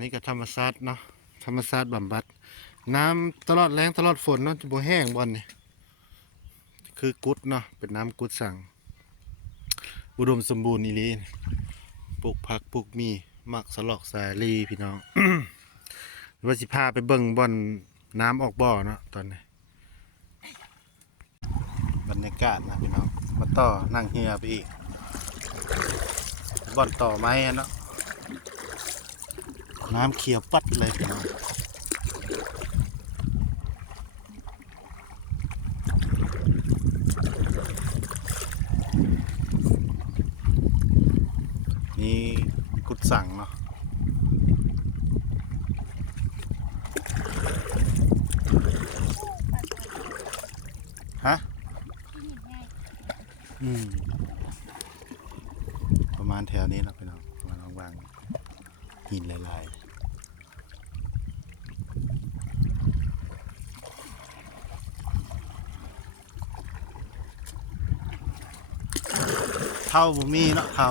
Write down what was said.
นี้ก็ธรรมชาติเนาะธรรมชาติบำบัดน้ำตลอดแรงตลอดฝนเนาะจะบ่แห้งบ่อนนี่คือกุดเนาะเป็นน้ำกุดสั่งอุดมสมบูรณ์อีหลีปลูกผักปลูกมีมักสลอกสาลีพี่น้อง ว่าสิพาไปเบิ่งบ่อนน้ำออกบ่อเนาะตอนนี้บรรยากาศนะพี่น้องมาต่อนั่งเฮียไปอีกบ่อนต่อไม้เนาะน้ำเขียวปัดเลยพี่น้องนี่กุดสั่งเนาะฮะประมาณแถวนี้นะพี่น้องประมาณวางหินลายๆเท่าบ่มีเนาะเท่า